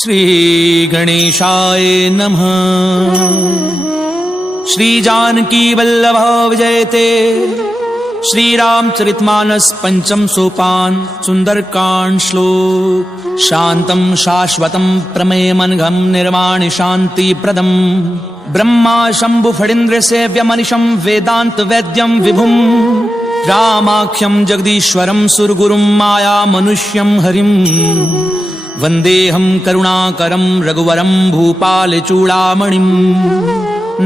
श्री गणेशाय नमः। श्री जानकी वल्लभ विजयते। श्री रामचरितमानस पंचम सोपान सुंदरकांड श्लोक। शांतं शाश्वतं प्रमेयमनघं निर्वाण शांति प्रदम ब्रह्मा शंभु फणीन्द्र सेव्यमनिशं वेदांत वैद्यं विभुं रामाख्यं जगदीश्वरं सुरगुरुं माया मनुष्यं हरिं वन्देऽहं करुणाकरं रघुवरं भूपालचूडामणिं।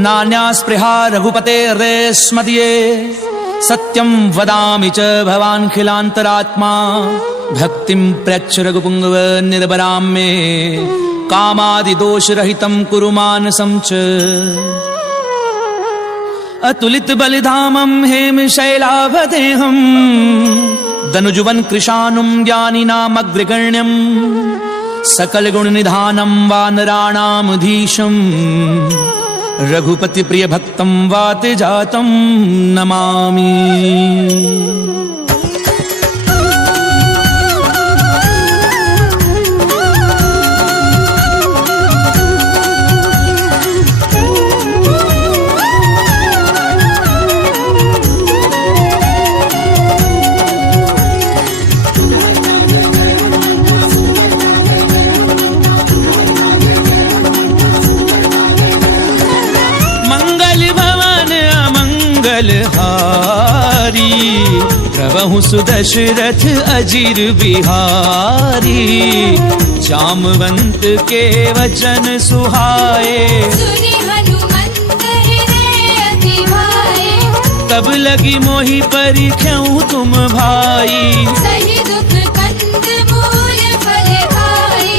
नान्या स्पृहा रघुपतेर्देह स्मदीये सत्यं वदामि च भवान्खिलान्तरात्मा। भक्तिं प्रयच्छ रघुपुङ्गव निर्भरां मे कामादिदोषरहितं कुरु मानसं च। अतुलित बलिधामं हेमशैलाभदेहं दनुजुवन कृशानुं ज्ञानिनामग्रगण्यं सकलगुणनिधानं वानराणामधीशं रघुपति प्रिय भक्तं वातजातं नमामि। हारी प्रभु सुदशरथ अजीर बिहारी। जामवंत के वचन सुहाए सुनि हनुमंत हृदय अति भाए। तब लगी मोहि परिख्याऊं तुम भाई सही दुख कंद मूल फल खाई।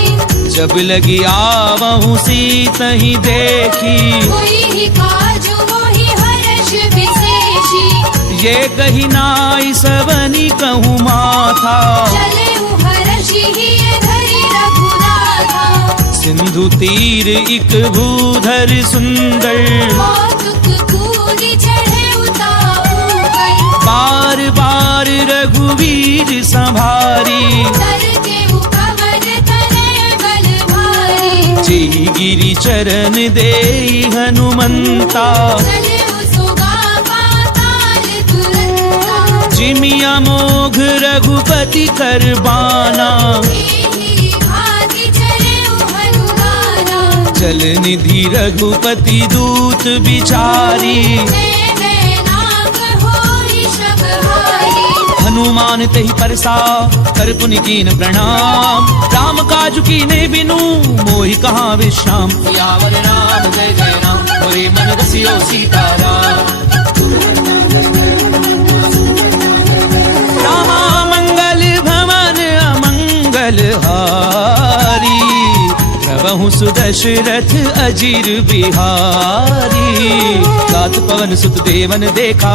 जब लगी आवहूं सीतहि देखी कोई ही काजु ये कही नाई सबनी कहूँ माथा। चले हर्षि धरि रघुनाथा। सिंधु तीर इक भूधर सुंदर कौतुक कूदि चढ़े उतार। बार बार रघुवीर संभारी करके उपवन तनय बल भारी। जी गिरि चरण देई हनुमंता जिमिया मोघ रघुपति करबाना। चल निधि रघुपति दूत बिचारी। हनुमान तेहि परसा कर पुनि कीन प्रणाम। राम काज कीने बिनु मोहि कहाँ विश्राम। सियावर राम जय जय राम मोरे मन रसियो सीताराम। हारी प्रभु सुदशरथ अजीर बिहारी। गात पवन सुत देवन देखा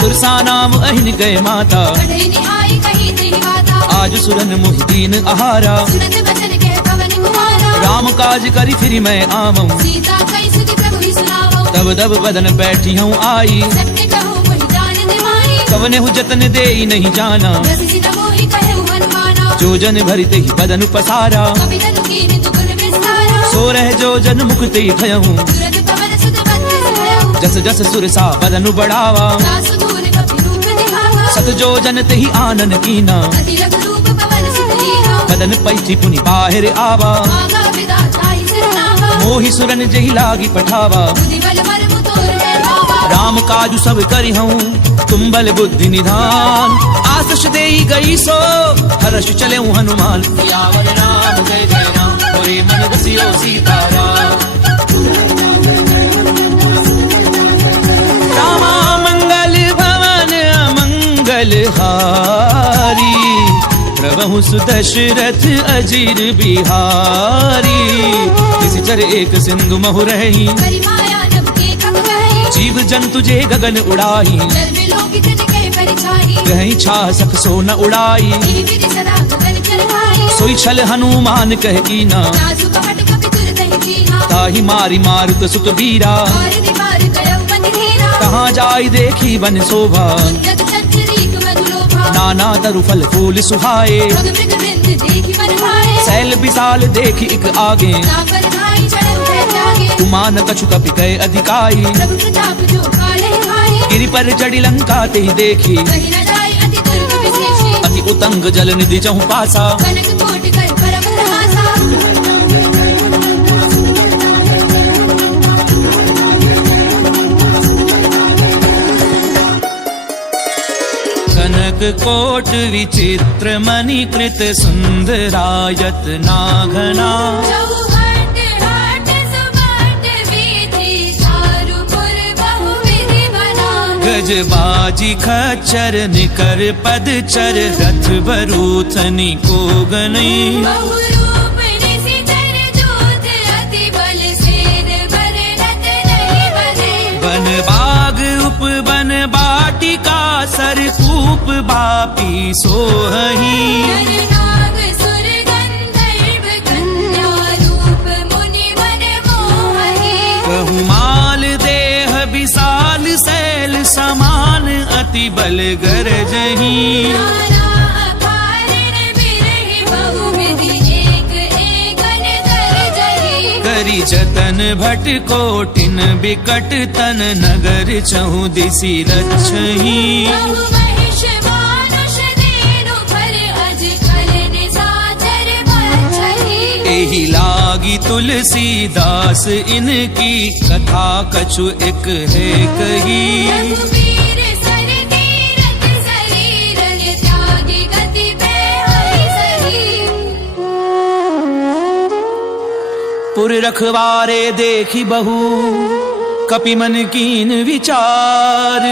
सुरसा नाम अहिन गए माता। आज सुरन मोहि दीन आहारा। राम काज करी फिर मैं आमऊं तब दब बदन बैठी हूँ आई। कवने हु जतन देई नहीं जाना जो जन भरते ही बदन पसारा। सो रह जो जन मुखते ही भयहूँ जस जस सुरसा बदन बढ़ावा। सत जो जन ते ही आनन कीना बदन पैठी पुनि बाहर आवा। मोहि सुरन जही लागी पठावा। राम काजु सब करी हूँ तुम बल बुद्धि निधान। आशीष देई गई सो हर्ष चले हनुमान। सियावर राम जय जय राम मोरे मन रसियो सीताराम। रामा मंगल भवन अमंगल हारी प्रभु सुदशरथ अजीर बिहारी। किसी चर एक सिंधु महु रही जीव जंतु जे गगन उड़ाई। कहीं छा सक सो न उड़ाई सोई छल हनुमान कह कीना। ताहि मारी मारुत सुत बीरा कहाँ जाई देखी वन शोभा। नाना तरु फल फूल सुहाए युद्ध देखी मन भाए, सैल विशाल देखी इक आगे, तापर भाई चढ़ उठे त्यागे, उमान कछु कपि कहे अधिकाई, प्रभु प्रताप जो काले भाई, गिरि पर चढ़ी लंका ते ही देखी, कहीं न जाए अति दुर्ग विशेषी, अति उतंग जल निधि जहु पासा, कनक कोटि कर परम तहासा, कनक कोट विचित्र मणिकृत सुंदरायत नाघना, चौहट हाट सुबाट वीथि, चारुपुर बहुविधि बना, गजबाजी खच्चर निकर पदचर, रथ बरूथनी को गनई, बहुरूप निशिचर जोत, अति बल सेन बरनत नहीं बने, बन बाग उपवन बाटिका, सरकूप बापी सोहही, नर नाग सुर गंधर्व कन्या, रूप मुनि मन मोहहि, बहुमाल देह विशाल शैल समान, अति बल गरजही, नाना अपारण बिरहि, बहुविधि एक एकन गरजहि, करी जतन भट कोटिन बिकट तन, नगर चहु दिशि रक्षही, बहु महिष मानुष देनु फल, अजगर निशाचर बचहि, एहि लागी तुलसीदास इनकी, कथा कछु एक है कही, रघुवीर सर तीरथ शरीर, त्यागी गति पे हरि सही, पुर रखवारे देखी बहु, कपि मन कीन विचार,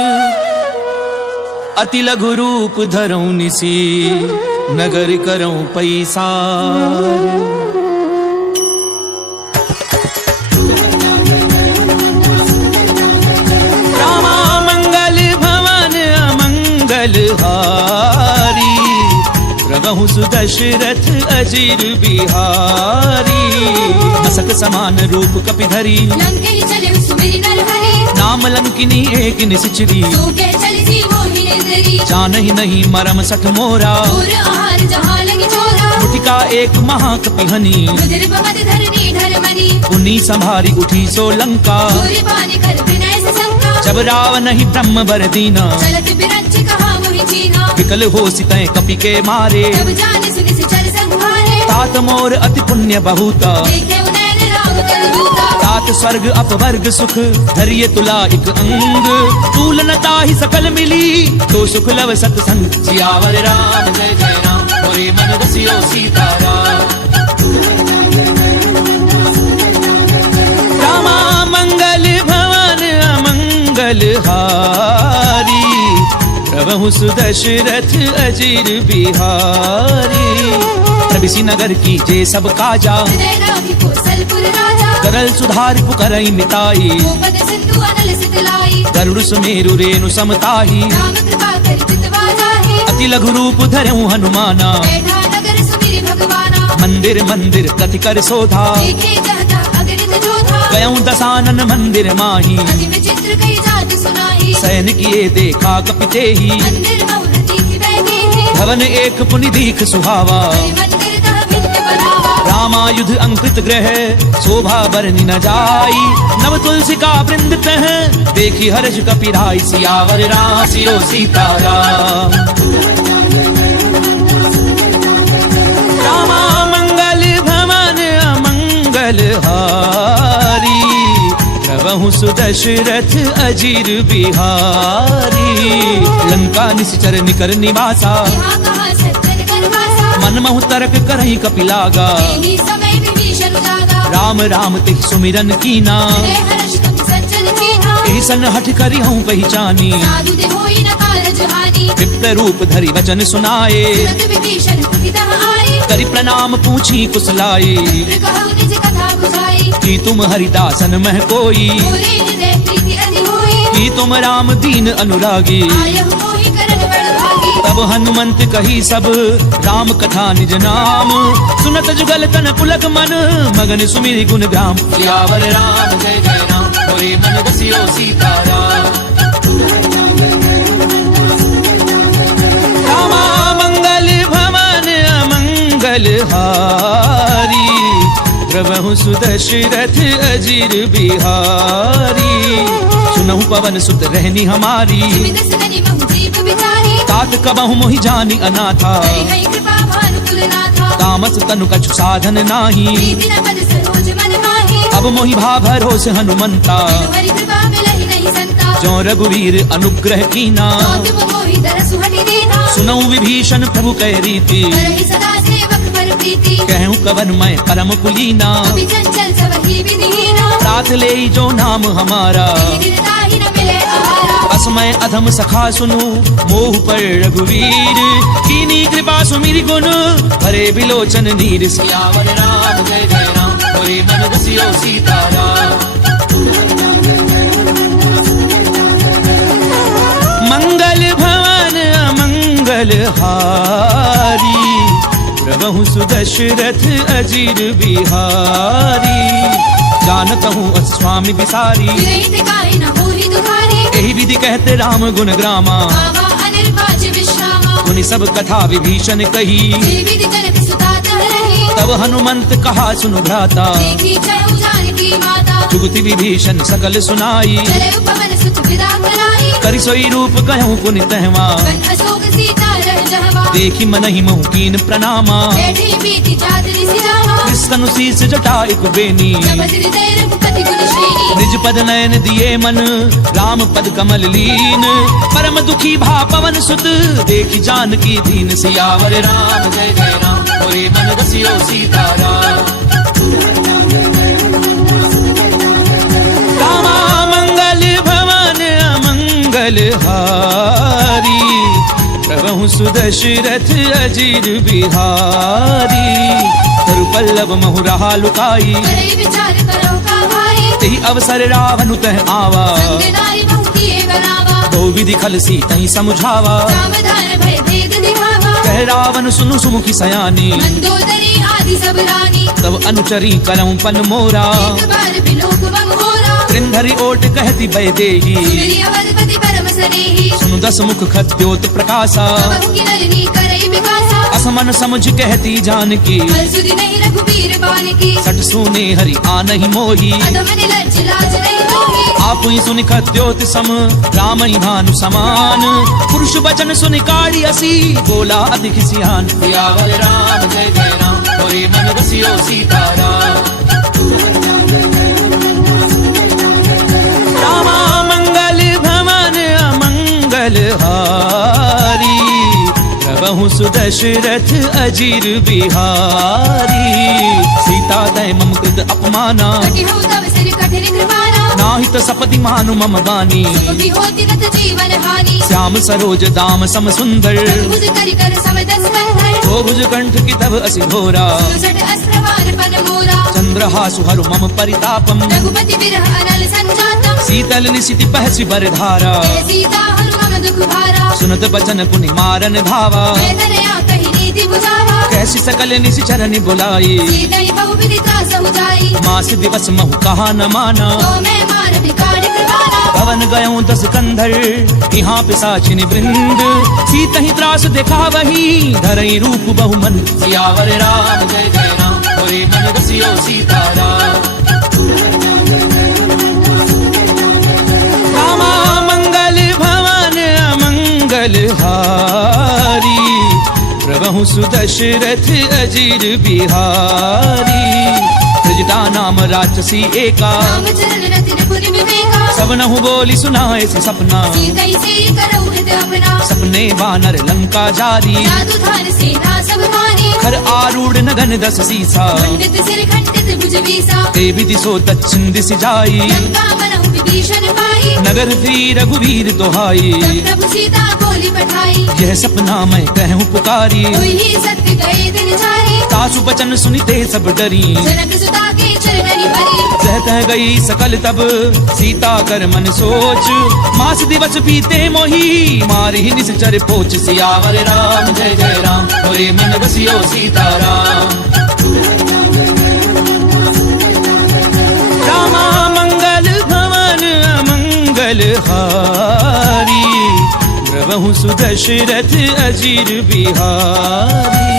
अति लघु रूप धरऊं निसी, नगर करऊं पैसार, रामा मंगल भवन अमंगल हारी, प्रभु सुदशरथ अजिर बिहारी, असक समान रूप कपि धरी, लंके चले सुमिरि नरहरि, नाम लंकिनी एक निसिचरी, सूखे चलसी मोहि निंदरी, जानहि नहीं मरम सठ मोरा, और आहार जहाँ लगी चोरा, मुठिका एक महाकपिहनी, रुधिर बमद धरनी ढलमनी, उन्नी संभारी उठी सो लंका, सूर्य पानी कर विनय से शंका, जब रावण ही ब्रह्म बर दीना, चलत बिरंच कहा मोहि चीना, विकल हो सितय कपि के मारे, जब जाने सुनि सिचर संहारे, तात मोर अति पुण्य बहुता, देखे उनैन राम कर दूता, तात स्वर्ग अपवर्ग सुख, धरिय तुला एक अंग, तूलनता ही सकल मिली, तो सुख लव सतसंग, सियावर राम जय जय राम, मोरे मन रसियो सीताराम, रामा मंगल भवन अमंगल हारी, प्रभु सुदशरथ अजिर बिहारी, प्रभिसी नगर की जे सब काजा, हृदय राखी कौशलपुर राजा, करल सुधार पुकरई मिताई, गोपद सिंधु अनल सितलाई, गरुड़ सुमेरु रेणु समताही, राम कृपा कर चितवा जाहि, अति लघु रूप धरऊं हनुमाना, बैठा नगर सुमिरि भगवाना, मंदिर मंदिर कति कर शोधा, देखे जहता अगणित जोधा, गयऊं दसानन मंदिर माही, अति विचित्र कई जाति सुनाही, सैन किए देखा कपिते ही, मंदिर बहुरति की बैठी, भवन एक पुनि दीख सुहावा, मंदिर तह भिन्न बनावा, रामायुध अंकृत ग्रह, शोभा बरनि न जाई, नव तुलसी का वृंद तह, देखी हर्ष कपिराई, सियावर राम सियो सीताराम, रामा मंगल भवन अमंगल हारी, प्रभु सुदशरथ अजिर बिहारी, लंका निश्चर निकर निवासा, यहाँ कहाँ सज्जन कर वासा, मन महु तर्क करहि कपि लागा, यही समय विभीषण जागा, राम राम तिह सुमिरन कीना, हृदय हर्ष कपि सज्जन चीन्हा, ऐसन हठ करी हूँ पहचानी, साधु ते होई न कारज हानि, विप्र रूप धरि वचन सुनाए, तुरंत विभीषण उठितः आए, करि प्रणाम पूछी कुशलाई, मित्र कहु निज कथा बुझाई, कि तुम हरिदासन मह कोई, मोरे हृदय प्रीति अति होई, कि तुम राम दीन अनुरागी, आयहु मोहि करन बड़ भागी, तब हनुमंत कही सब राम कथा निज नाम, सुनत जुगल तन पुलक मन, मगन सुमिरि गुण ग्राम, सियावर राम जय जय राम, मोरे मन रसियो सीताराम, रामा मंगल भवन अमंगल मंगलहारी प्रभु सुदशरथ अजीर बिहारी सुनहु पवन सुत रहनी हमारी जिमित सदनि महु जीव बिचारी तात कबहु मोहि जानी अनाथा हरि हरि कृपा भानु कुलनाथा तामस तनु कछु साधन नाही प्रीति न पद सरोज मन माही अब मोहि भा भरोस हनुमंता हरि कृपा मिलहि नहीं संता जो रघुवीर अनुग्रह कीना तुम मोहि दरसु हटि दीना सुनऊ विभीषण प्रभु कह रीति करहि सदा सेवक पर प्रीति कहूँ कवन मैं परम कुलीना अभी चंचल सबहि विधिहीना प्रात ले जो नाम हमारा ताहि न मिले आहारा असमय अधम सखा सुनु मोह पर रघुवीर कीनी कृपा सुमिर गुण भरे बिलोचन नीर सियावर राम जय जय राम मोरे मन रसियो सीताराम मंगल भवन अमंगल हारी प्रभु सुदशरथ अजीर बिहारी जानत हूँ अस स्वामी बिसारी विरहित काहि न होहि दुखारी यही विधि कहते राम गुण ग्रामा आवा अनिर्वाच्य विश्रामा मुनि सब कथा विभीषण कही श्री विधि जनक सुता रही तब हनुमंत कहा सुनु भ्राता देखी चहु जानकी माता जुगति विभीषण सकल सुनाई चले पवन सुत विदा कराई करि सोई रूप कहूँ पुनि तहवा बन अशोक सीता रह जहवा देखी मनहि महु कीन प्रणामा बैठी बीती जात ऋषि रामा विष्णु शीस जटा एक बेनी जब हृदय रघुपति गुण श्रेणी निज पद नयन दिए मन राम पद कमल लीन परम दुखी भा पवन सुत देखी जानकी दीन सियावर राम जय जय राम मोरे मन रसियो सीताराम रामा मंगल भवन अमंगल हारी प्रभु सुदशरथ अजीर बिहारी तरु पल्लव महु रहा लुकाई करे विचार करो का भाई तेहि अवसर रावण तह आवा संग नारी बहु किए बनावा तो विधि खल सी तही समझावा सावधान भय भेद दिखावा कह रावण सुनु सुमुखी सयानी मंदोदरी आदि सब रानी तब अनुचरी करऊं पन मोरा एक बार बिलोक बम होरा कृंधरी ओट कहती भय देही सुंदरी अवधपति परम सनेही सुनु दस मुख खद्योत प्रकाशा सबहु की नलिनी करई विकासा असमन समझ कहती जानकी फल सुधि नहीं रघुबीर बान की सट सुने हरि आनहि मोही अधम निलज्ज लाज नहीं होगी आप ही सुनि खद्योत सम राम ही भानु समान पुरुष वचन सुनि काढ़ी असी बोला अधिक सियान सियावर राम जय जय राम मोरे मन रसियो सीताराम रामा मंगल भवन अमंगल हारी प्रभु सुदशरथ अजीर बिहारी सीता दय मम कृत अपमाना कटि हऊ तव सिर कठिन कृपाना नाहित सपति मानु मम बानी सुख विहोति तत जीवन हानि श्याम सरोज दाम सम सुंदर भुज करि कर समदस बंधर तो भुज कंठ की तब असि घोरा सुसट अस्त्रवान पन मोरा चंद्रहासु हरु मम परितापम रघुपति विरह अनल संजातम शीतल निशिति पहसि बरधारा जय सीता हरु मम दुख भारा सुनत बचन पुनि मारन धावा मैं धनया कहि नीति बुझावा कैसी सकल निशि चरनि बुलाई सीतई बहु विधि त्रासहु जाई मास दिवस महु कहा न माना तो मैं मार भिखारी कृपाना भवन गयऊं दस कंधर यहाँ पिसाचिनि वृंद सीतहि त्रास देखा वही धरई रूप बहुमन सियावर राम जय जय राम मोरे मन रसियो सीताराम रामा मंगल भवन अमंगल हारी प्रभु सुदशरथ अजीर बिहारी त्रिजटा नाम राक्षसी एका राम चरण रतिन पुनि विवेका सबनहु बोली सुनाए से सपना सीतई से करऊ हित अपना सपने वानर लंका जारी जादू धान सेना सब मानी खर आरूढ़ नगन दस सीसा खंडित सिर खंडित भुज बीसा देवी दिशो दक्षिण दिश जाई लंका बनहु विभीषण पाई नगर फिरी रघुवीर दोहाई तब प्रभु सीता बोली पठाई यह सपना मैं कहूँ पुकारी हुई ही सत्य गए दिन जारी सासु बचन सुनिते सब डरी जनक सुता के चरणनि भरी सहतः गई सकल तब सीता कर मन सोच मास दिवस बीते मोही मारी निश्चर पोच सियावर राम जय जय राम मोरे मन रसियो सीताराम रामा मंगल भवन अमंगल हारी प्रभु सुदशरथ अजीर बिहारी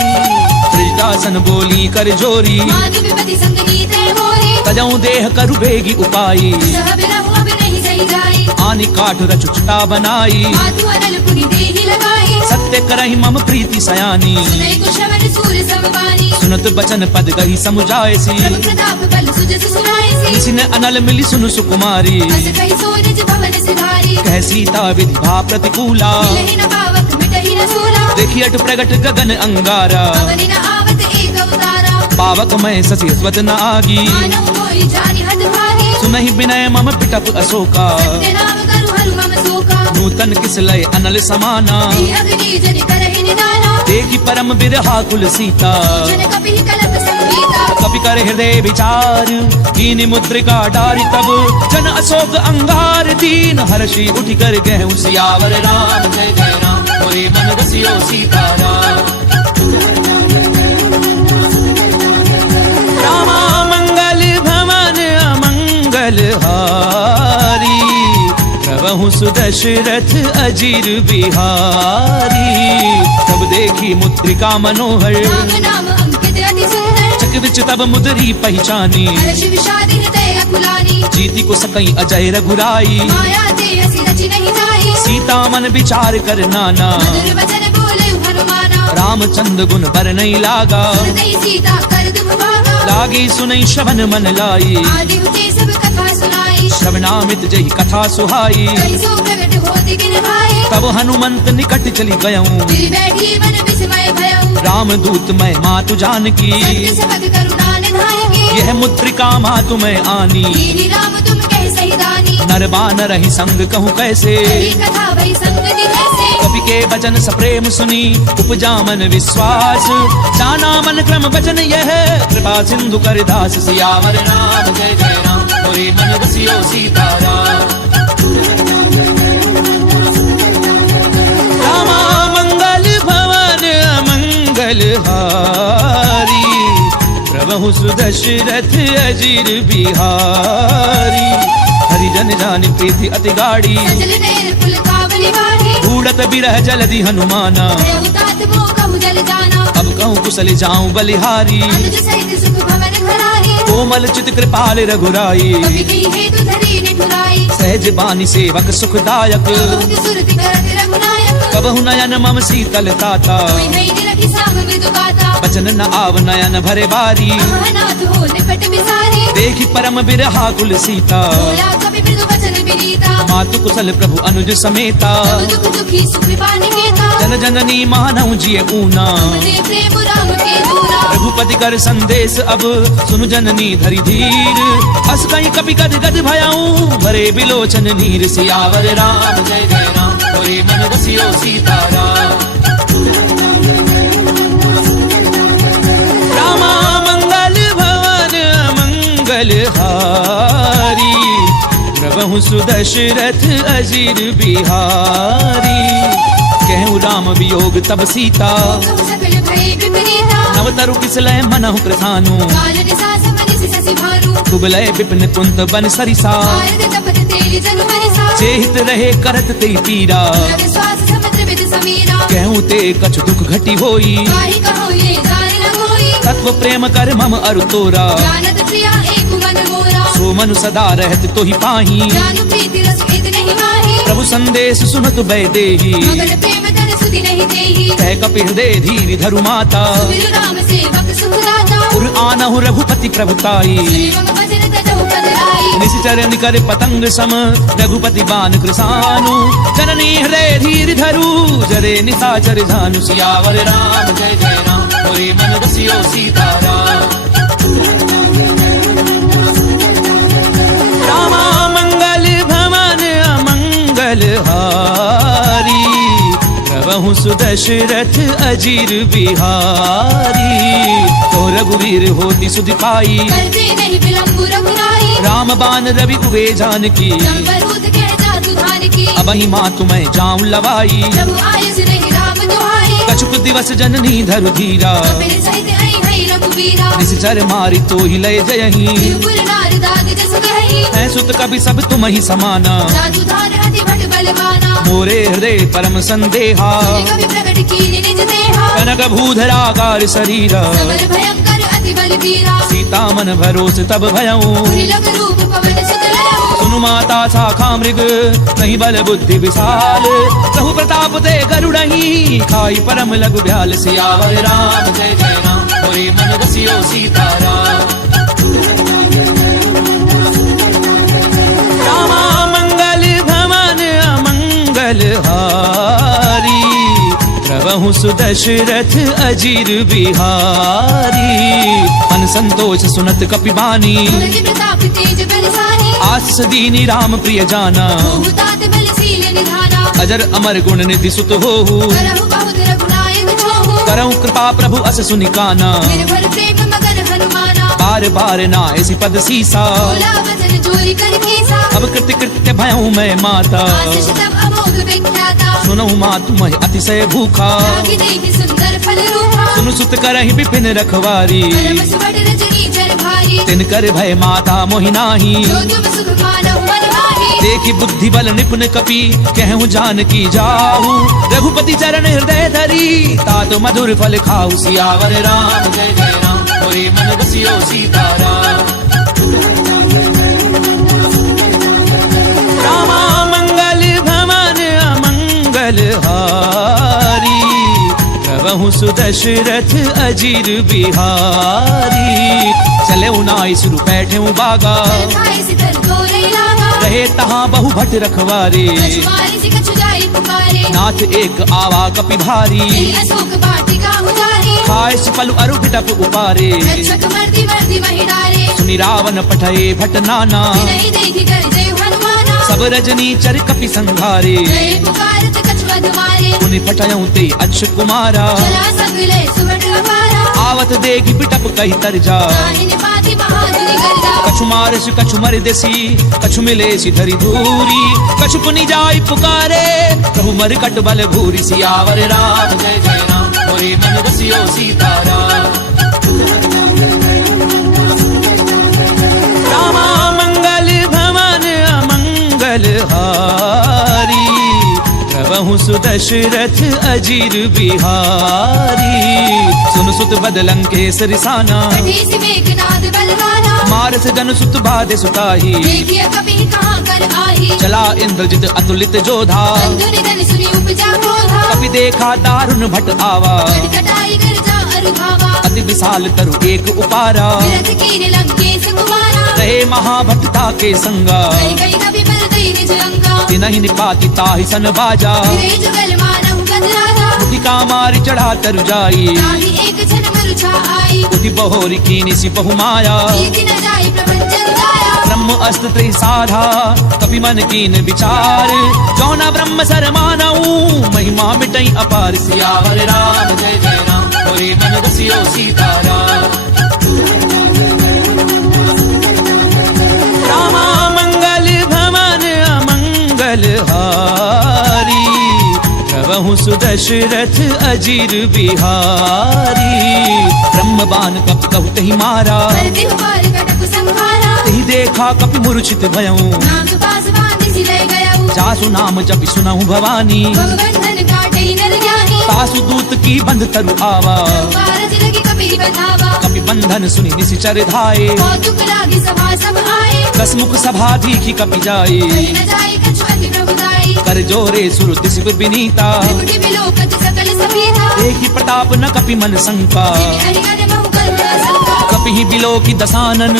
सीता सन बोली कर जोरी मानु विपति संगनी तय मोरी तजऊ देह करु बेगी उपाई सह बिरहु अब नहीं सही जाई आनि काठ रचुचटा बनाई मातु अनल पुनि देहि लगाई सत्य करहि मम प्रीति सयानी सुनै कुशवन सूर समवानी सुनत बचन पद गही समुझायसी प्रभु प्रताप बल सुजस सुनायसी किसी ने अनल मिली सुनु सुकुमारी अस कहि सोनिज भवन सिधारी कह सीता विधि भा प्रतिकूला मिलहि न पावक मिटहि न सूला देखी अट प्रगट गगन अंगारा पवनि न आवत एक अवतारा पावक मैं ससी स्वत न आगी मानव मोहि जानि हत भागी सुनहि विनय मम पिटप अशोका सत्य नाम करु हरु मम शोका नूतन किस लय अनल समाना श्री अग्नि जनि करहि निदाना देखी परम बिरहा कुल सीता जन कपिहि कलप संगीता कपि कर हृदय विचार दीन मुद्रिका डारी तब जन अशोक अंगार दीन हर्षि उठ कर गहु सियावर राम जय जय राम मोरे मन रसियो सीताराम रामा मंगल भवन अमंगल हारी प्रभु सुदशरथ अजीर बिहारी तब देखी मुद्रिका मनोहर राम नाम अंकित अति सुंदर चक विच तब मुदरी पहचानी हर्ष विषाद हृदय अकुलानी जीती को सकई अजय रघुराई माया ते हसी रचि नहीं जाई सीता मन विचार कर नाना मधुर वचन बोले हनुमाना रामचंद्र गुण बर नहीं लागा हृदय सीता कर दुख भागा लागी सुनई श्रवण मन लाई आदि हुते सब कथा सुनाई श्रवणामित जही कथा सुहाई कई सो प्रगट होति किन भाई तब हनुमंत निकट चली गयऊं गिर बैठी मन विस्मय भयऊ राम दूत मैं मातु जानकी सत्य सपथ करुणा निधायकी यह मुद्रिका मातु मैं आनी कीरी राम तुम कह सही दानी नर बानर ही संग कहूँ कैसे कही कथा वही संगति जैसे कवि के वचन सप्रेम सुनी उपजा मन विश्वास जाना मन क्रम वचन यह कृपा सिंधु कर दास सियावर राम जय जय राम मोरे मन रसियो सीताराम रामा मंगल भवन अमंगल हारी प्रभु सुदशरथ अजीर बिहारी हरिजन जानि प्रीति अति गाड़ी सजल नेर पुल कावली वाही ढूढ़त बिरह जलधि हनुमाना भयउ तात मोह कहु जल जाना अब कहूँ कुशल जाऊं बलिहारी अनुज सहित सुख भवन घराही कोमल चित कृपाल रघुराई कवि कही हेतु धरी निठुराई सहज बानी सेवक सुखदायक बहुत सुरति करत रघुनायक कबहु नयन मम शीतल ताता कोई है निरखि साम विदु गाता बचन न आव नयन भरे बारी अहनाथ हो निपट बिसारी देखी परम बिरहा कुल सीता बोला कवि मृदु वचन विनीता मातु कुशल प्रभु अनुज समेता सब दुख दुखी सुख कृपा निकेता जन जननी मानव जिय ऊना दे प्रेम राम के दूरा रघुपति कर संदेश अब सुनु जननी धरि धीर अस कहीं कपि गद गद भयाऊं भरे बिलोचन नीर सियावर राम जय जय राम मोरे मन रसियो सीताराम रामा मंगल भवन मंगल हारी प्रभु सुदशरथ अजीर बिहारी कहूँ राम वियोग तब सीता कहु सकल भय विपरीता नव तरु किसलय मनहु प्रधानु काल निसास मनिसि ससि भानु कुबलय विपिन कुंत बन सरिसा भारत तपत तेली जनु मरिसा चेहित रहे करत ते पीरा लग श्वास समुद्र विद समीरा कहूँ ते कछु दुख घटी होई काहि कहो ये जाने न कोई तत्व प्रेम कर मम अरु तोरा जानत प्रिया एक मन मोरा सो मनु सदा रहत तो ही पाही जानु प्रीति रस इत नहीं माही प्रभु संदेश सुनत बै देही मगन प्रेम धन सुधि नहीं देही कह कपि हृदय धीर धरु माता बिरु राम सेवक सुख दाता उर आनहु रघुपति प्रभुताई सुनि मम भजन तजहु पद राई निश्चर निकर पतंग सम रघुपति बान कृसानु जननी हृदय धीर धरु जरे निशाचर झानु सियावर राम जय जय राम मोरे मन रसियो सीताराम रामा मंगल भवन अमंगल हारी प्रभु सुदशरथ अजीर बिहारी तो रघुवीर होती सुधि पाई करते नहीं विलंबु रघुराई राम बान रवि उबे जानकी जंबरूद कह जातु धान की अब ही माँ तुम्हें जाऊं लवाई प्रभु आयस नहीं राम दुहाई कछुक दिवस जननी धरु धीरा कपिल सहित आई हई रघुवीरा निश्चर मारी तो ही लय जयही त्रिपुर नारदाद जस कहि है सुत कवि सब तुम ही समाना जादू धार अति भट बलवाना मोरे हृदय परम संदेहा कवि प्रकट कीन निज देहा कनक भूधराकार शरीरा सबल भयंकर अति बलवीरा सीता मन भरोस तब भयऊ त्रिलोक रूप पवन सुत लयऊ सुनु माता शाखा मृग नहीं बल बुद्धि विशाल प्रभु प्रताप ते गरुड़ही खाई परम लघु ब्याल सियावर राम जय जय राम मोरे मन रसियो सीताराम रामा मंगल भवन अमंगल हारी प्रभु सुदशरथ अजीर बिहारी मन संतोष सुनत कपिबानी तुलसी प्रताप तेज बलशाली आस दीनी राम प्रिय जाना बहुतात बलशील निधाना अजर अमर गुण निधि सुत होहु करहु बहुत रघुनायक छोहु करहु कृपा प्रभु अस सुनिकाना निर्भर प्रेम मगन हनुमाना बार बार ना ऐसी पद सीसा बोला वचन जोरी कर कीसा अब कृत्य कृत्य भयऊ मैं माता आशीष तब अमोघ विख्याता सुनहु माँ तुम अतिशय भूखा रागी देखि सुंदर फल रूपा सुनु सुत करहि विपिन रखवारी परम सुबड़ रजनी चर भारी तिन कर भय माता मोहि नाही जो तुम सुख मानहु मन माही देखि बुद्धि बल निपुण कपि कहूँ जान की जाहू रघुपति चरण हृदय धरी तात मधुर फल खाऊ सियावर राम जय जय राम मोरे मन बसियो सीताराम रामा मंगल भवन अमंगल हारी प्रभु सुदशरथ अजीर बिहारी चले उनाई सुरु बैठे बागा खाए सितर तोरे लागा रहे तहाँ बहु भट रखवारे कछुआरे से कछु जाई पुकारे नाथ एक आवा कपि भारी तेरी अशोक वाटिका उजारी खाए पलु अरु बिटप उपारे रक्षक मर्दी मर्दी वही डारे सुनि रावण पठये भट नाना नहीं देखी कर जय हनुमाना सब रजनी चर कपि संघारे जय पुकारत कछुअध मारे पुनि पठयऊ ते अक्ष कुमारा चला सगले सुबड़ अपारा आवत देगी बिटप कही तर जा नाहिन पाति बहादुरी गर्जा कछु मारस कछु मर देसी कछु मिले धरी धूरी कछु पुनि जाई पुकारे प्रभु मर कट बल भूरी सियावर राम जय जय राम मोरे मन रसियो सीताराम रामा मंगल भवन अमंगल हारी प्रभु सुदशरथ अजीर बिहारी सुन सुत बदलंकेश रिसाना कठिसी मेघनाद बलवाना मारस जन सुत बाधे सुताही देखिए कभी कहाँ कर आही चला इंद्रजित अतुलित जोधा बंधु निधन सुनी उपजा क्रोधा कभी देखा दारुण भट आवा कटकटाई गर्जा अरुधावा अति विशाल तरु एक उपारा विरथ कीन लंकेश कुमारा रहे महाभक्ता के संगा गई गई कभी बल दई निज अंगा नहीं निपाती ताहि सन बाजा रे जुगल मानहु गदराजा मुटिका मारी चढ़ा तरु जाई ताहि एक क्षण मरुछा आई कुटी बहोरी कीनी सी बहु माया प्रीति न जाई प्रपंचन जाया ब्रह्म अस्त्र त्रि साधा कपि मन कीन विचार जौना ब्रह्म सर मानऊ महिमा मिटई अपार सियावर राम जय जय राम मोरे मन रसियो सीताराम रामा मंगल भवन अमंगल हारी प्रभु सुदशरथ अजीर बिहारी ब्रह्म बाण कपि कहु तहि मारा करते हुबार कटक संहारा तहि देखा कपि मूर्छित भयऊ नाम पास बांधि सिले गयऊ जासु नाम जपि सुनहु भवानी भगवंधन काटे नर जाही तासु दूत की बंध तरु आवा कारज लगी कपि बधावा कपि बंधन सुनि निशिचर धाये कौतुक लागी सभा सब आए दसमुख सभा दीखी कपि जाए कहीं न जाए कछु अति प्रभुदाई कर जोरे सुर दिस विनीता त्रिपुटी बिलोकत सकल सभीता देखी प्रताप न कपि मन संका हरिहर बहु करुणा संका कपि बिलो की दसानन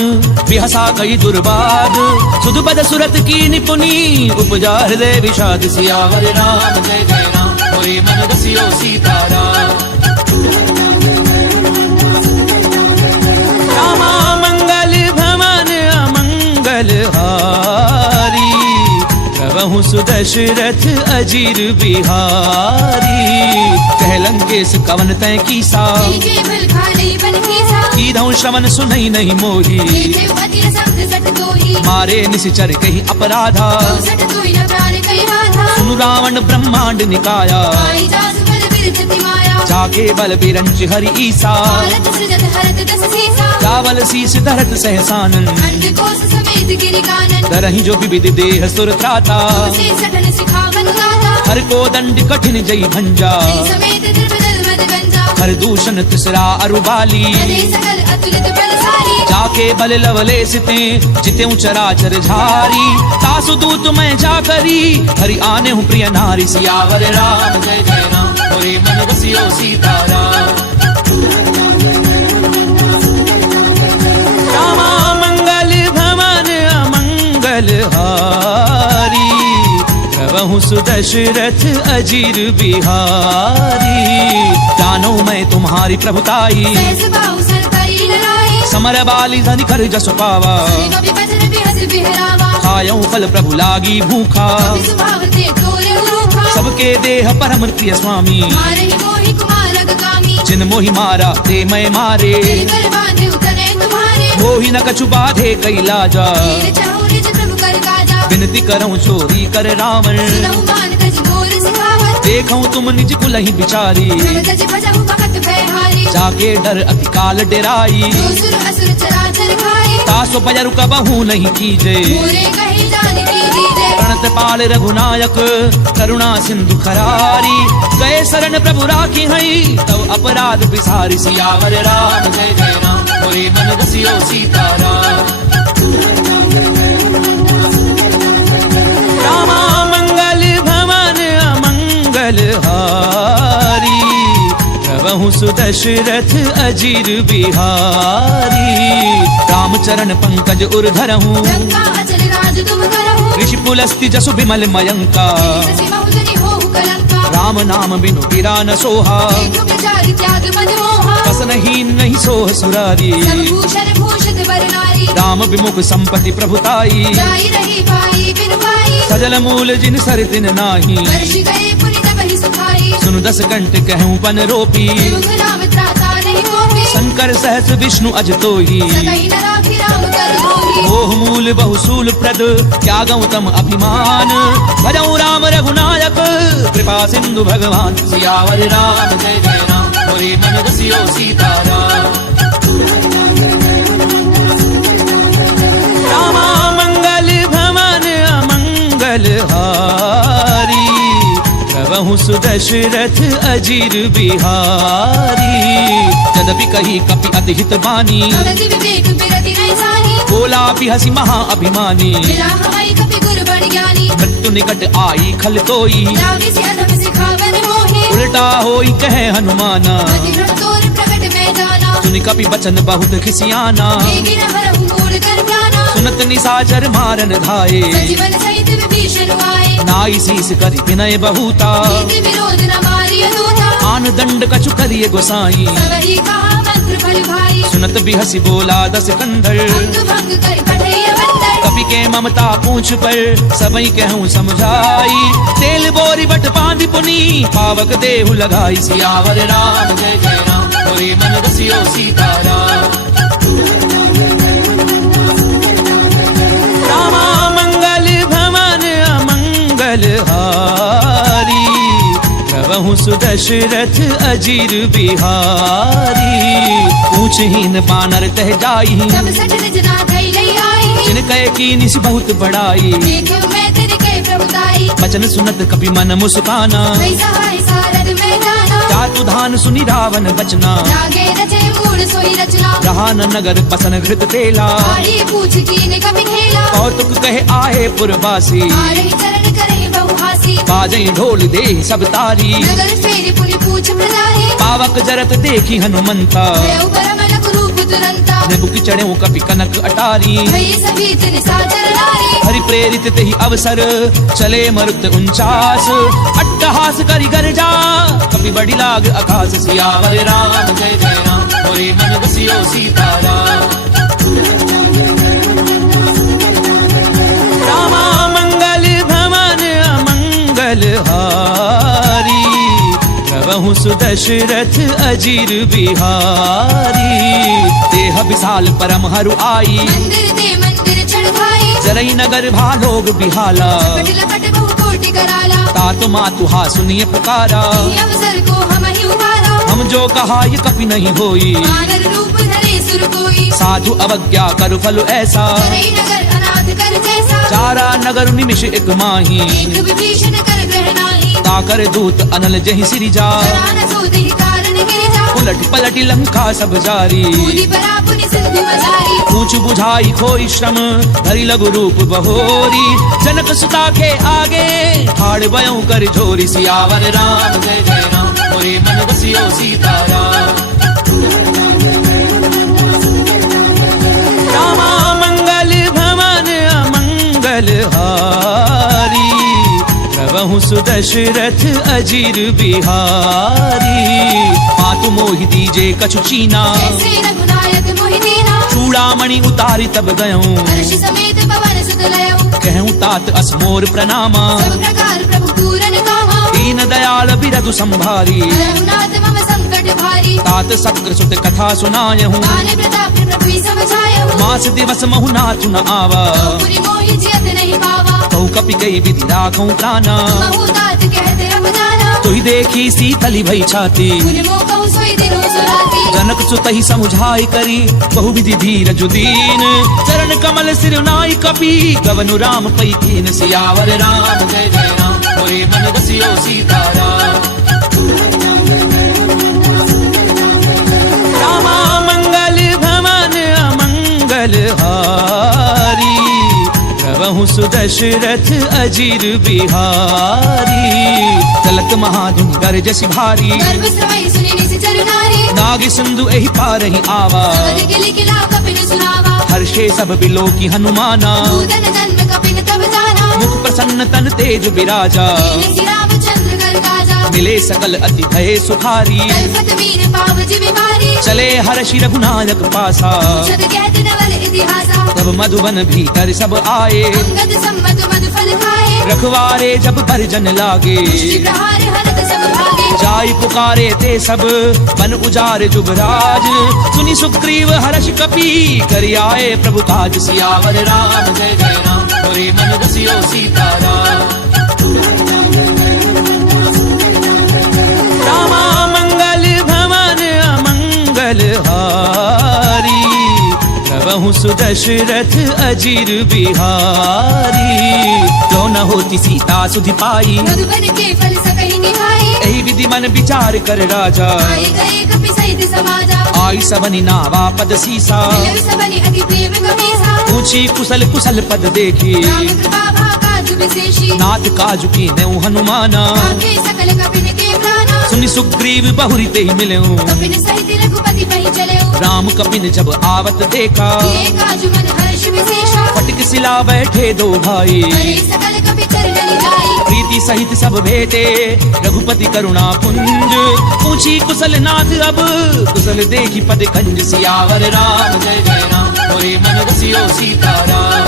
बिहसा कई दुर्बाद सुध बद सुरत की निपुनी उपजा हृदय विषाद सियावर राम जय जय राम मोरे मन रसियो सीताराम रामा मंगल भवन अमंगल हारी प्रभु सुदशरथ अजीर बिहारी कह लंकेश कवन तय कीसा नीचे भल खाले बन कीसा कीधौ श्रवण सुनई नहीं मोही नीचे अति सख्त सट दोही मारे निशिचर कही अपराधा सट दोही न प्राण कही राधा सुनु रावण ब्रह्मांड निकाया आई जासु बल विरचति माया जाके बल बिरंच हरि ईसा भारत सृजत हरत दस सीसा चावल शीस धरत सहसानन अंडकोश समेत गिरिकानन करहि जो विविध देह सुर त्राता से सघन सिखावन गाथा हर को दंड कठिन जई भंजा समेत द्रविदल मद गंजा हर दूषण तिसरा अरुबाली हरे सकल अतुलित बलशाली जाके बल लवले सिते जिते चराचर झारी तासु दूत मैं जा करी हरि आने हूँ प्रिय नारी सियावर राम जय जय राम मोरे मन बसियो सीताराम रामा मंगल भवन अमंगल हारी प्रभु सुदशरथ अजीर बिहारी जानो मैं तुम्हारी प्रभुताई सहस बाहु सर करी लड़ाई समर बाली धनि कर जस पावा कवि बचन बिहस बिहरावा खायऊ फल प्रभु लागी भूखा कवि सुभाव ते तोरे उरूखा सबके देह परम प्रिय स्वामी मारहि मोहि कुमार अगगामी जिन मोहि मारा ते मैं मारे तेरे कर बांधे उतरे तुम्हारे मोहि न कछु बाधे कैलाजा तीर चाहु निज प्रभु कर काजा विनती करऊं चोरी कर रावण सुनहु मान तज मोर सिखावत देखऊं तुम निज कुलहि बिचारी प्रभ तज भजहु भगत भयहारी जाके डर अति काल डेराई जो सुर असुर चराचर खाए तासो पजरु कबहू नहीं कीजे मोरे कहि जान की दीजे प्रणत पाल रघुनायक करुणा सिंधु खरारी गए शरण प्रभु राखी हई तब अपराध बिसारी सियावर राम जय जय राम मोरे मन बसियो सीताराम रामा मंगल भवन अमंगल हारी प्रभु सुदशरथ अजीर बिहारी रामचरण पंकज उर्धरहूँ लंका अचल राज तुम करहु ऋषि पुलस्ति जसु विमल मयंका ससी बहुजनि होहु कलंका राम नाम बिनु गिरा न सोहा देखु विचार त्याग मद मोहा वसनहीन नहीं सोह सुरारी सब भूषण भूषित वर नारी राम विमुख संपत्ति प्रभुताई जाई रही पाई बिन पाई सजल मूल जिन सर दिन नाही वर्ष गए पुनित बहि सुखाई सुनु दस कंठ कहूँ पन रोपी विमुख राम त्राता नहीं कोपी शंकर सहस विष्णु अज तोही सकई न राखी राम कर धोही मोह मूल बहुसूल प्रद त्यागऊ तम अभिमान भजऊ राम रघुनायक कृपा सिंधु भगवान सियावर राम जय जय राम मोरे मन बसियो सीताराम रामा मंगल भवन अमंगल हारी प्रभु सुदशरथ अजीर बिहारी यद्यपि कही कपि अति हित बानी भगति विवेक बिरति नहीं साही बोला भी हसी महा अभिमानी मिला हवाई कपि गुर बड़ ज्ञानी मृत्यु निकट आई खल तोई लागे से अधम सिखावन मोहे उल्टा होई कहे हनुमाना अति भ्रम तोर प्रकट में जाना सुनि कपि बचन बहुत खिसियाना देगी न हरहु मूढ़ कर प्राणा सुनत निसाचर मारन धाये सजीवन सहित विभीषण आए नाई शीस करि विनय बहुता नीति विरोध न मारिय दूता आन दंड कछु करिय गोसाई सबही कहा मंत्र फल भाई सुनत बिहसी बोला दस कंधर अंग भंग कर पठैय बंदर कपि के ममता पूछ पर सबई कहूँ समझाई तेल बोरी बट बांधि पुनी पावक देहु लगाई सियावर राम जय जय राम मोरे मन बसियो सीताराम रामा मंगल भवन अमंगल हारी प्रभु सुदशरथ अजीर बिहारी पूछहीन बानर तह जाई सब सठ निजना धई लई आई जिन कहे की निस बहुत बड़ाई देखो मैं तेरे के प्रभुताई वचन सुनत कपि मन मुस्काना भई सहाय सारद में जाना जातु धान सुनि रावण बचना जागे रचे मूढ़ सोई रचना रहा न नगर बसन घृत तेला आड़ी पूछ कीन कभी खेला कौतुक कहे आहे पुरवासी आ रही चरण करही बहुहासी बाजई ढोल दे सब तारी नगर फेरी पुनि पूछ प्रजाही पावक जरत देखी हनुमंता भयउ परमलक रूप तुरंता निबुक चढ़ऊ कपि कनक अटारी भई सभी निशाचर नारी हरि प्रेरित तेहि अवसर चले मरुत 49 अट्टहास करि गर्जा कपि बड़ी लाग आकाश सियावर राम जय जय राम मोरे मन बसियो सीताराम रामा मंगल भवन अमंगल हारी प्रभु सुदशरथ अजीर बिहारी देह विशाल परम हरु आई मंदिर ते मंदिर चढ़ खाई जरई नगर भालोग बिहाला पट लपट बहु कोटि कराला। तात मातु हा सुनिए पुकारा, ये अवसर को हम ही उबारा। हम जो कहा ये कभी नहीं होई, वानर रूप धरे सुर कोई। साधु अवज्ञा कर फल ऐसा, करे नगर अनाथ कर जैसा। चारा नगर निमिष एक माही, एक विभीषण कर ग्रह नाही। ताकर दूत अनल जहि सिरिजा, जरा न सो देहि कारण गिरिजा। उलट पलट लंका सब जारी, कूदी परापुनि सिंधु मजारी। पूछ बुझाई खोई श्रम धरि लघु रूप बहोरी, जनक सुता के आगे ठाड़ बयों कर झोरी, सियावर राम जय जय राम, मोरे मन बसियो सीताराम। रामा मंगल भवन अमंगल हारी, प्रभु सुदशरथ अजीर बिहारी। मातु मोहि दीजे कछु चीना, जैसे रघुनायक मोहि दीना। चूड़ामणि उतारी तब गयऊं, हर्ष समेत पवन सुत लयऊ। कहूं तात असमोर प्रणामा, सब प्रकार प्रभु पूरन कामा। दीन दयाल बिरधु संभारी, रघुनाथ मम संकट भारी। तात सक्र सुत कथा सुनायहूं, आने प्रताप प्रभु सब छायऊ। मास दिवस महु नाथु न आवा, पुरि मोहि जियत नहीं पावा। कहूं कपि कई विधि राखऊं प्राणा, महु तात कहते रब जाना। तुहि देखी सीतली भई छाती, पुनि मोह कहूँ सोई दिनो सुराती। जनक सुतहि समुझाई करी बहु विधि धीर जुदीन, चरण कमल सिर नाई कपि गवनु राम पई कीन, सियावर राम जय जय राम, मोरे मन बसियो सीताराम। रामा मंगल भवन अमंगल हारी, प्रभु सुदशरथ अजीर बिहारी। चलत महाधुन गरजसि भारी, गर्भ समय सुनि निश्चर नारी। नाग सिंधु एहि पारहि आवा, सबर गिली किला कपिन सुनावा। हर्षे सब बिलो की हनुमाना, भूधन जन्म कपिन तब जाना। मुख प्रसन्न तन तेज बिराजा, लीन रामचंद्र कर काजा। मिले सकल अति भय सुखारी, कल्पत वीर पावज बिमारी। चले हर्षि रघुनायक पासा, छद कहत नवल इतिहासा। तब मधुबन भीतर सब आए, अंगद सम्मत मधु फल खाए। रखवारे जब परिजन लागे, मुष्टि प्रहार हरत सब भागे। जाय पुकारे ते सब बन उजार जुबराज, सुनि सुग्रीव हर्ष कपि करि आए प्रभु काज, सियावर राम जय जय राम, मोरे मन बसियो सीताराम। रामा मंगल भवन अमंगल हारी, प्रभु सुदशरथ अजीर बिहारी। जो न होती सीता सुधि पाई, मधुबन के फल सकहि निभाई। एहि विधि मन विचार कर राजा, आए गए कपि सहित समाजा। आई सबनि नावा पद सीसा, मिलव सबनि अति प्रेम कपीसा। पूछी कुशल कुशल पद देखी, राम कृपा भा काज विशेषी। नाथ काजु की नेउ हनुमाना, आखे सकल कपिन के प्राणा। सुनि सुग्रीव बहुरी ते मिलऊं, कपिन सहित रघुपति पहि चलेऊ। राम कपिन जब आवत देखा, किए काजु मन हर्ष विशेषा। फटिक सिला बैठे दो भाई, करे सकल कपि चरण जाई। प्रीति सहित सब भेटे रघुपति करुणा पुंज, पूछी कुशल नाथ अब कुशल देखी पद कंज, सियावर राम जय जय राम, मोरे मन बसियो सीताराम।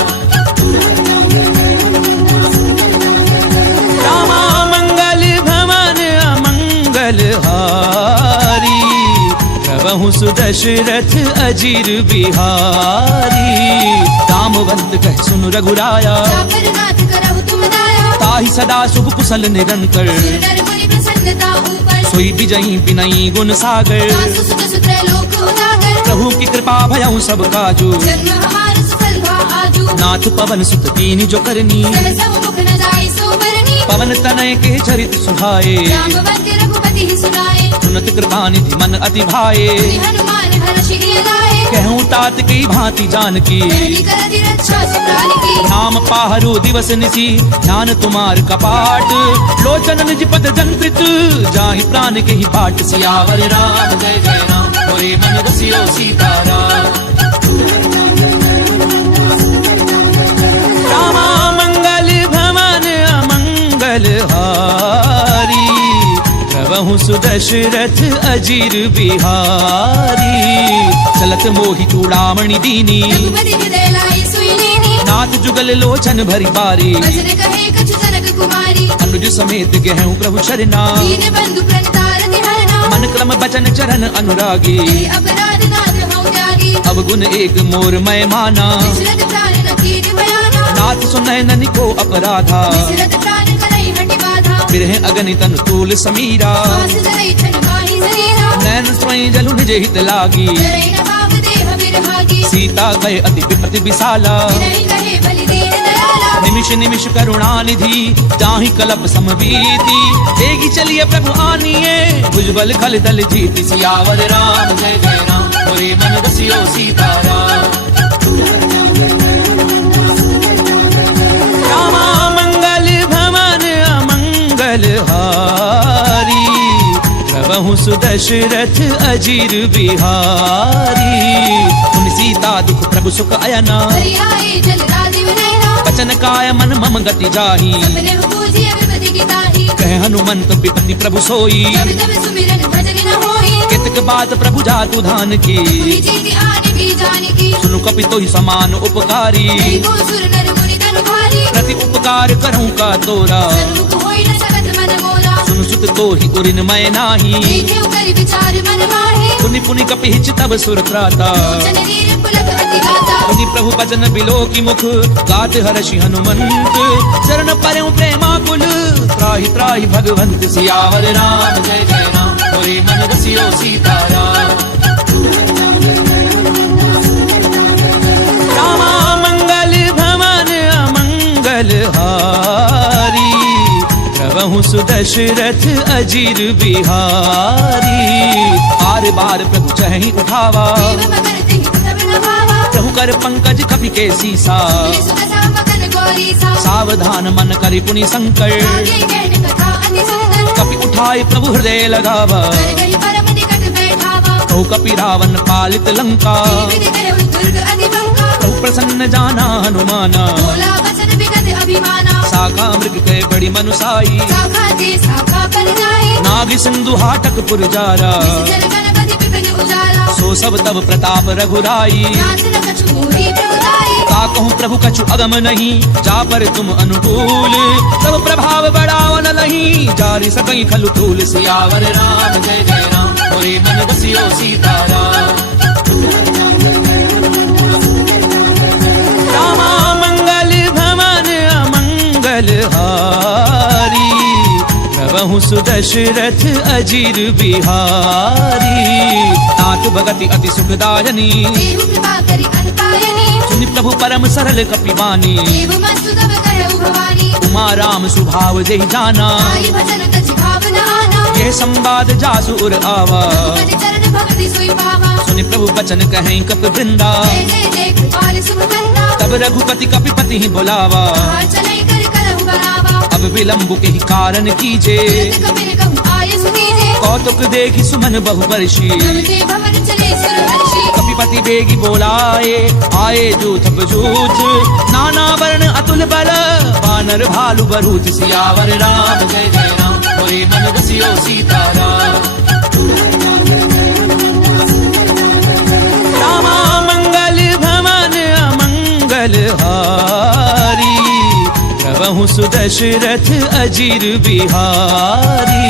रामा मंगल भवन अमंगल हारी, प्रभु सुदशरथ अजीर बिहारी। रामवंत कह सुन रघुराया, जापर नाथ करहु तुम दाया। ताहि सदा शुभ कुशल निरंतर, सुर नर मुनि प्रसन्नता ऊपर। सोई बिजई बिनई गुण सागर, सासु सुत सुत्र लोक उजागर। प्रभु की कृपा भयउ सब काजू, जन्म हमार सफल भा आजू। नाथ पवन सुत कीनि जो करनी, सहस मुख न जाय सो बरनी। पवन तनय के चरित सुहाए, रामवंत रघुपति ही सुनाए। सुनत कृपा निधि मन अति भाए, मुनि हनुमान हर्षि लाए। कहूँ तात की भांति जानकी, धरती करति रक्षा सुप्राण की। नाम पाहरु दिवस निसी ध्यान तुम्हार कपाट, लोचन निज पद जंत्रित जाहि प्राण के ही बाट, सियावर राम जय जय राम, मोरे मन बसियो सीताराम। रामा मंगल भवन अमंगल हारी, प्रभु सुदशरथ अजीर बिहारी। चलत मोहि चूड़ामणि दीनी, रघुपति हृदय लाई सुई लीनी। नाथ जुगल लोचन भरी बारी, वचन कहे कछु जनक कुमारी। अनुज समेत गहूं प्रभु शरणा, दीन बंधु प्रणतारति हरना। मन क्रम बचन चरण अनुरागी, तेरे अपराध नाथ हऊँ त्यागी। अवगुण एक मोर मैं माना, विचरत प्राण न कीन बयाना। नाथ सुनय ननि को अपराधा, विचरत प्राण करई बिरह अगणित अनुतूल समीरा श्वास जरै छन माही शरीरा नैन स्वयं जलु निज हित लागी जरै न भाव देह विरहागी सीता कहे अति विपति विशाला विनय कहे बलि दीन दयाला निमिष निमिष करुणा निधि जाहि कलप समबीति देगी चलिए प्रभु आनिए भुजबल खल दल जीति सियावर राम जय जय राम मोरे मन रसियो सीताराम रामा मंगल भवन अमंगल हारी प्रभु सुदशरथ अजीर बिहारी उन सीता दुख प्रभु सुख अयना हरि आए जल राजीव नयना वचन काय मन मम गति जाही सपने पूजिय विपति की ताही कह हनुमंत विपति प्रभु सोई जब तब सुमिरन भजन न होई कितक बात प्रभु जातु धान की तुही जीति आने की जाने की सुनु कपि तो ही समान उपकारी कई को सुर नर मुनि तनु भारी प्रति उपकार करूं का तोरा सन्मुख होई न सकत मन मोरा सुनु सुत तो ही उरिन मैं नाही देखे कर विचार मन माहे पुनि पुनि कपि हिच तब सुर त्राता लोचन नीर पुलक अति गाता पुनि प्रभु भजन बिलो की मुख गात हर्षि हनुमंत चरण परम प्रेमाकुल त्राहि त्राहि भगवंत सियावर राम जय जय राम मोरे मन रसियो सीताराम रामा मंगल भवन अमंगल हारी प्रभु सुदशरथ अजीर बिहारी बार बार प्रभु चहि उठावा देव मगर तिहि तब न भावा प्रभु कर पंकज कपि के सीसा सुख सामगन गौरी सा सावधान मन करि पुनि संकर आगे कहन कथा अति सुंदर कपि उठाए प्रभु हृदय लगावा कर गई परम निकट बैठावा कहु कपि रावण पालित लंका विधि करहु दुर्ग अति बंका कहु प्रसन्न जाना हनुमाना बोला वचन विगत अभिमाना साका मृग के बड़ी मनुसाई शाखा ते शाखा पर जाए नाग सिंधु हाटक पुर जारा जन गणपति विपिन उजाला सो सब तब प्रताप रघुराई नाथ न कछु मोहि प्रभुताई का कहूँ प्रभु कछु अगम नहीं जा पर तुम अनुकूल सब प्रभाव बढ़ाव न लही जारी सकई खलु तूल सियावर राम जय जय राम मोरे मन बसियो सीताराम रामा मंगल भवन अमंगल हारी प्रभु सुदशरथ अजीर बिहारी नाथ भगति अति सुखदायनी देव कृपा करि अनपायनी सुनि प्रभु परम सरल कपिवानी देव मस्तु तब कहु भवानी उमा राम सुभाव जय जाना आई भजन तज भावना आना ये संवाद जासु उर आवा मन चरण भक्ति सोई पावा सुनि प्रभु बचन कहें कप वृंदा जय जय जय कृपाल सुख कंदा तब रघुपति कपिपति ही बुलावा चलै कर करहु बनावा अब विलंब के ही कारण कीजे तुरत कबीर कहु आय सुनीजे कौतुक देखी सुमन बहु वर्षी तब ते भवन चले सुर हर्षि कपिपति बेगी बोलाए आए जूथ बजूथ नाना वर्ण अतुल बल वानर भालु बरूथ सियावर राम जय जय राम मोरे मन रसियो सीताराम रामा मंगल भवन अमंगल हारी प्रभु सुदशरथ अजीर बिहारी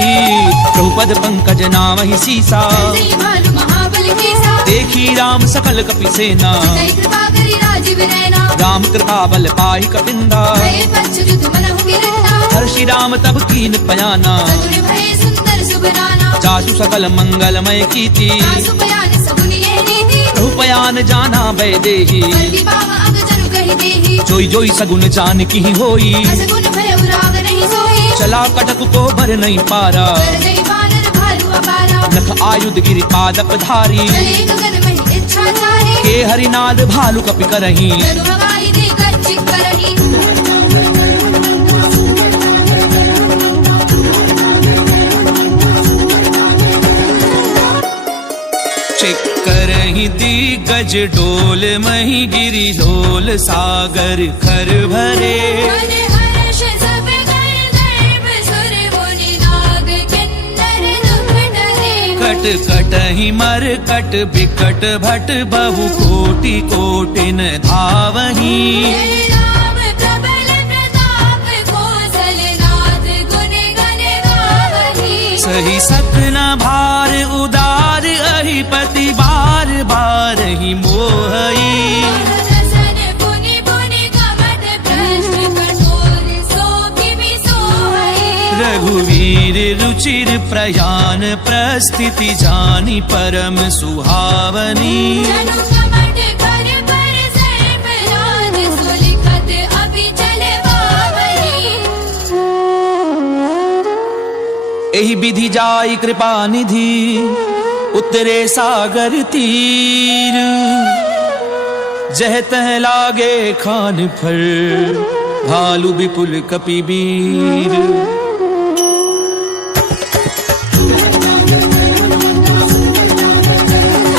प्रभुपद पंकज नाम ही सीसा जय भालु महाबल केसा देखी राम सकल कपि सेना जय कृपा करि राजीव नयना राम कृपा बल पाई कपिंदा भय पंचरुत मनहु गिरंदा हर्षि राम तब कीन पयाना सगुन भय सुंदर सुबनाना जासु सकल मंगलमय कीति आसु बयान सगुन ये नीति प्रभु पयान जाना वैदेही कल्कि बाम अग जनु कहि देहि जोई जोई सगुन जान की होई असगुन भय उराग नहीं सोई चला कटक को भर नहीं पारा कर जय बानर भालु अपारा नख आयुध गिरि पादप धारी चले गगन में इच्छा चाहे के हरिनाद भालु कपि करही जनु हवाई दे कर चिक करही करही दिग्गज डोल मही गिरि डोल सागर खर भरे मन हर्ष सब कर गर्भ सुर मुनि नाग किन्नर दुख डरे कट कटहि मर कट बिकट भट बहु कोटि कोटिन धावही जय राम प्रबल प्रताप कौशलनाथ गुण गण गावही सही सपना भार उदार अहिपति बार बार ही मोहई रसन पुनि पुनि कमट प्रश्न कठोर सो किमि सोहई रघु रुचिर प्रयाण प्रस्थिति जानी परम सुहावनी जनु कमट कर पर सर्प राज सुलिखत अभी चले बावली एहि विधि जाई कृपा निधि उतरे सागर तीर जह तह लागे खान फर भालू विपुल कपिबीर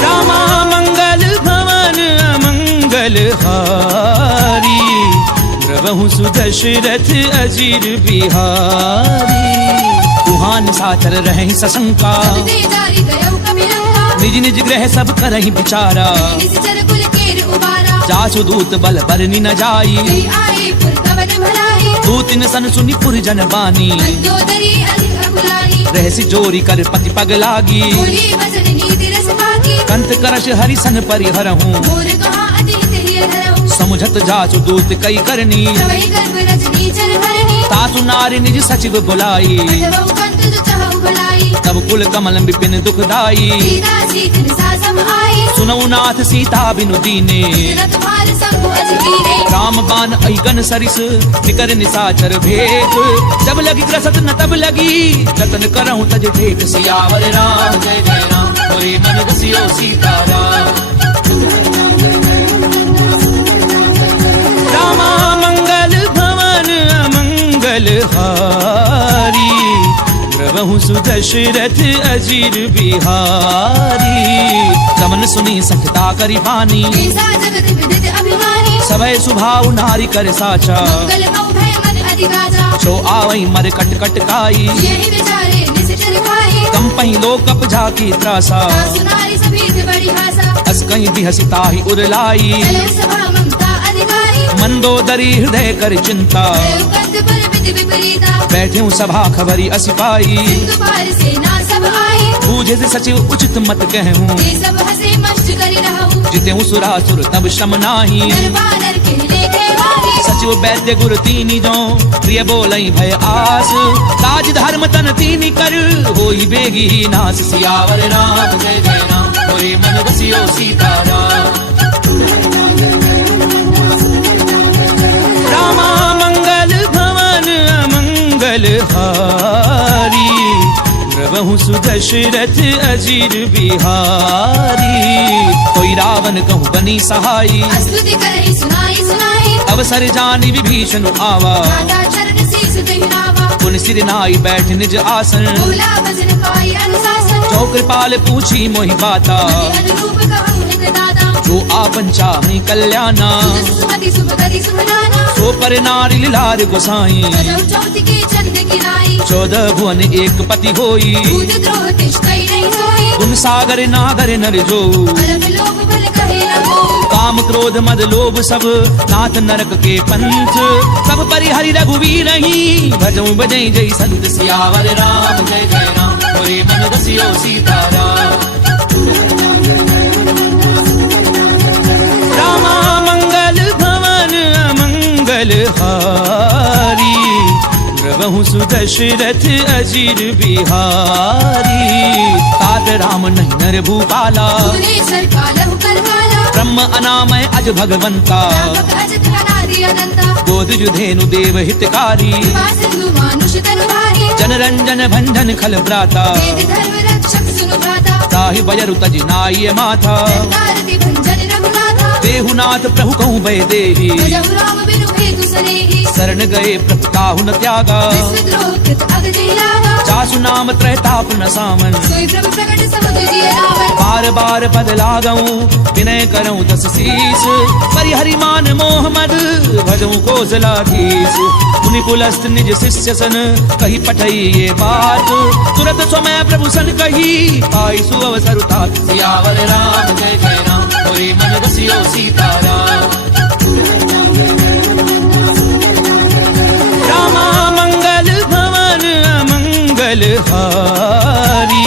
रामा मंगल भवन अमंगल हारी प्रभु सुदशरथ अजीर बिहारी कुहान साचर रहे सशंका दे जारी गयो कपिलंका निज निज ग्रह सब करहि विचारा निश्चर कुल केर उबारा जासु दूत बल बरनी न जाई गई आए पुर कवन भलाई दूतिन सन सुनि पुर जन बानी मंदोदरी अधिक बुलानी रहसि जोरी कर पति पग लागी बोली वचन नीति रस पाकी कंत करश हरि सन परिहरहूँ मोर कहा अतीत हिय धरहूँ समुझत जासु दूत कई करनी प्रवहि गर्भ रजनी चर हरणी तासु नारी निज सचिव बुलाई अथवा कंत जो चाहु भलाई तब कुल कमल विपिन दुखदाई सीता सीत निसा सम आई सुनऊ नाथ सीता बिनु दीने न तुम्हार संग अजगीरे राम बान अहिगन सरिस निकर निसाचर भेद जब लगी ग्रसत न तब लगी जतन करहूँ तज ठेठ सियावर राम जय जय राम होए मन रसियो सीताराम रामा मंगल भवन अमंगल हारी प्रभु सुदशरथ अजीर बिहारी कमन सुनी सखता करी पानी ऐसा जगत विदित अभिमानी सभय सुभाव नारी कर साचा मंगल मऊ भय मन अधिराजा छो आवई मर कट कट काई यही विचारे निश्चर खाई कंपई लोक अपजा की त्रासा सुनारी सभी बड़ी भाषा अस कहीं भी हसिता ही उरलाई चले सभा ममता अधिकारी मंदोदरी हृदय कर चिंता कंत पर विधि विपरीता बैठे सभा खबरी असिपाई सिंधु पार सेना सब आई बूझे से सचिव उचित मत कहूँ ये सब हंसे मस्त करी रहूं जिते सुरासुर तब श्रम नाही दरबार के लेखे वाली सचिव वैद्य गुरु तीनी जो प्रिय बोलई भय आस काज धर्म तन तीनी कर होई बेगी नास सियावर राम जय जय राम होए मन रसियो सीताराम रामा मंगल भवन अमंगल हारी प्रभु सुदशरथ अजीर बिहारी कोई रावण कहूँ बनी सहाई स्तुति करहि सुनाई सुनाई अवसर जानी विभीषण आवा राधा चरण शीस दहिनावा पुन सिर नाई बैठ निज आसन बोला भजन पाई अनुशासन जो कृपाल पूछी मोहि बाता अनुरूप कहूँ हित दाता जो आपन चाहे कल्याणा सुमति सुभगति सुमनाना सो पर नारी लार गोसाई बजौ चौथ के चंद गिराई 14 भुवन एक पति होई दूध द्रोह तिष्ठई नहीं सोई गुण सागर नागर नर जो अलग लोभ भल कहे न हो काम क्रोध मद लोभ सब नाथ नरक के पंथ सब परिहरि रघुवीर ही भजऊ बजई जय संत सियावर राम जय जय राम होए मन रसियो सीताराम रामा मंगल भवन अमंगल हारी प्रभु सुदशरथ अजीर बिहारी तात राम नहीं नर भूपाला भुवनेश्वर कालहु करवाला ब्रह्म अनामय अज भगवंता व्यापक अजित अनादि अनंता गोद जुधेनु देव हितकारी सिंधु मानुष तनु भारी जन रंजन भंजन खल भ्राता वेद धर्म रक्षक सुनु भ्राता ताहि बजरु तज नाय माथा कारति भंजन रघुनाथा देहुनाथ प्रभु कहूँ भय देहि भजहु राम बिनु हेतु सनेहि शरण गए प्रभु ताहु न त्यागा विद्रोह कृत अगजहि लागा जासु नाम त्रैताप न सामन सोई प्रभु प्रकट समुझ जिय रावण बार बार पद लागऊं विनय करऊं 10 शीस परिहरि मान मोह मद भजऊं कौशलाधीश मुनि पुलस्त निज शिष्य सन कही पठई ये बात तुरत समय प्रभु सन कही पाई सुअवसर तात सियावर राम जय जय राम होए मन रसियो सीताराम रामा मंगल भवन अमंगल हारी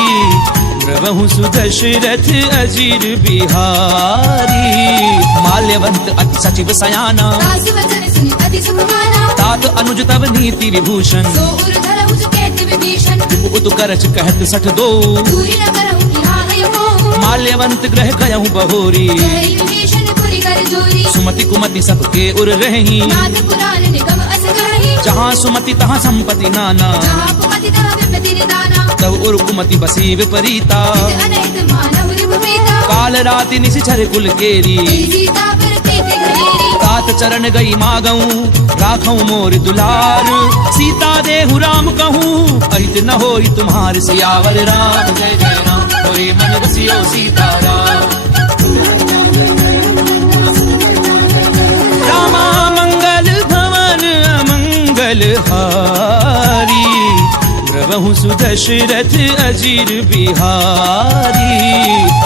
प्रभु सुदशरथ अजीर बिहारी माल्यवंत अति सचिव सयाना दास वचन सुनि अति सुख माना तात अनुज तब नीति विभूषण सो उर धरहु जो कहते विभीषण उत करच कहत सठ दो दूरी न करहु कि हाँ है मोह माल्यवंत ग्रह गयहु बहोरी कहि विभीषण पुरि कर जोरी सुमति कुमति सबके उर रही नाथ पुराण निगम अस कहि जहाँ सुमति तहाँ संपत्ति नाना जहाँ कुमति तहाँ विपत्ति निदाना तब उर कुमति बसी विपरीता अनहित मानव रिपुपीता काल राति निशिचर कुल केरी सीता पर प्रीति घनेरी तात चरण गई मागऊं राखऊं मोर दुलार सीता देहु राम कहूँ अहित न होई तुम्हार सियावर राम जय जय राम होए मन रसियो सीताराम रामा मंगल भवन अमंगल हारी द्रवहु सुदशरथ अजीर बिहारी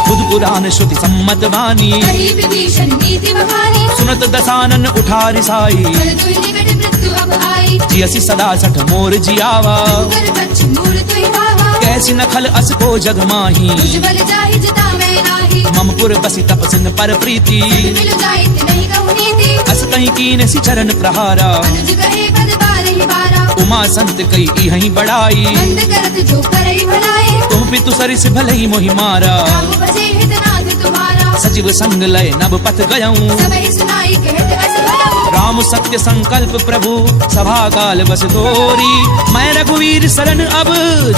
खुद पुराण श्रुति सम्मत वाणी कहि विभीषण नीति बखानी सुनत दसानन उठारि साई फल तुहि निकट मृत्यु अब आई जियसि सदा सठ मोर जियावा कर बच्च मूर तुहि भावा कैसी नखल अस को जग माही तुझ बल जाहि जता मैं नाही ममपुर बसी तपसिन पर प्रीति मिल जाइत नहीं कहु नीति अस कहीं कीन सि चरण प्रहारा अनुज कहे पद बारहि बारा उमा संत कई इहहीं बड़ाई बंद करत जो करई भलाई तुम पितु सरिस भलई मोहि मारा राम बसे हितनाथ तुम्हारा सचिव संग लय नभ पथ गयऊं सबहि सुनाई कहत अस भयऊ राम सत्य संकल्प प्रभु सभा काल बस तोरी मैं रघुवीर शरण अब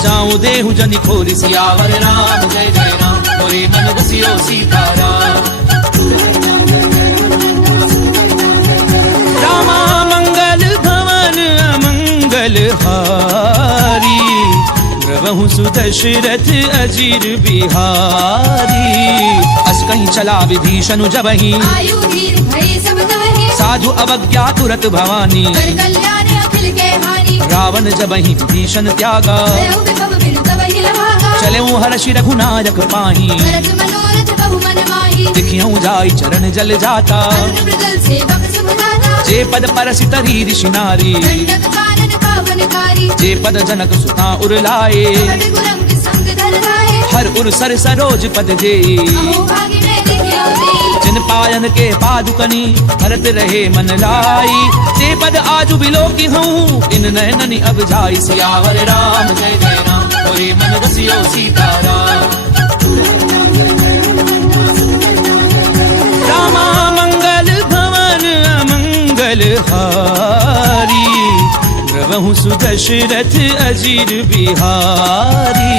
जाऊं देहु जनि खोरी सियावर राम जय जय राम होरे मन रसियो सीताराम रामा मंगल भवन अमंगल हारी द्रवहु सुदशरथ अजीर बिहारी अस कहीं चला विभीषण जबहि आयु धीर भय सब तवहि साधु अवज्ञा तुरत भवानी कर कल्याण अखिल के हानि रावण जबहि विभीषण त्यागा भयउ विभव बिनु तवहि लभागा चले हर्षि रघुनायक पाही भरत मनोरथ बहु मन माही दिखियऊं जाई चरण जल जाता अरुण मृगल सेवक शुभ दाता जे पद परसि तरी ऋषि नारी दंडक कानन पावनकारी जे पद जनक सुता उर लाए खड़गुरंग संग धर राहे हर उर सर सरोज पद जे अहो भागी में लिखियो दे जिन पायन के पादुकनी भरत रहे मन लाई ते पद आजु बिलोकी हूँ इन नयननि अब जाई सियावर राम जय जय राम होरे मन रसियो सीताराम रामा मंगल भवन अमंगल हारी द्रवहु सुदशरथ अजीर बिहारी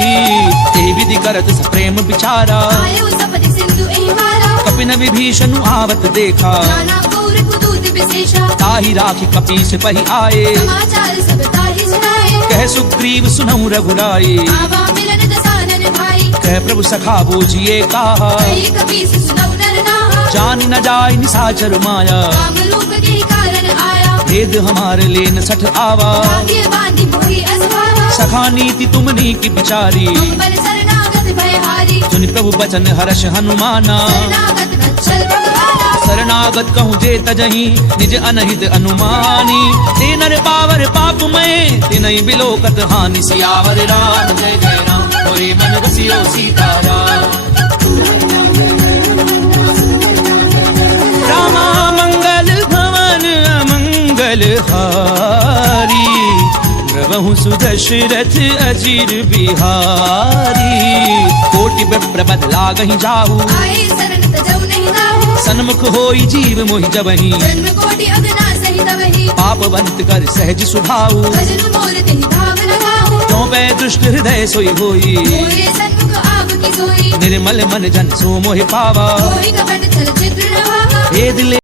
ते विधि करत प्रेम विचारा आयु सपति सिंधु एहि मारा कपिन विभीषण आवत देखा नाना गौर कुदूत विशेषा ताहि राखी कपीस पहि आए समाचार सब ताहि सुनाए कह सुग्रीव सुनहु रघुराई आवा मिलन दसानन भाई कह प्रभु सखा बूझिए कहा कही कपीस सुनौ नर नाहा जान न जाय निसाचर माया काम रूप के कारण आया भेद हमारे लेन सठ आवा भाग्य बांधि मोहि असभावा सखा नीति तुमनी की बिचारी बल शरणागत भयहारी सुनि प्रभु बचन हर्ष हनुमाना शरणागत वत्सल भगवाना शरणागत कहूँ जे तजहि निज अनहित अनुमानी ते नर पावर पाप में तिनहि बिलोकत हानि सियावर राम जय जय राम होरे मन रसियो सीताराम रामा मंगल भवन अमंगल हारी द्रवहु सुदशरथ अजीर बिहारी कोटि विप्रपद लागहि जाहु आए शरण तजौ नहीं नाहु सन्मुख होई जीव मोहि जबहि जन्म कोटि अगना सहित वही पापवंत कर सहज सुभाऊ भजन मोर तिनि भाव लगाहु क्यों पै दुष्ट हृदय सोई होई मोरे सन्मुख आव की सोई निर्मल मन जन सो मोहि पावा कोई कपट छल छिद्र न भावा भेद ले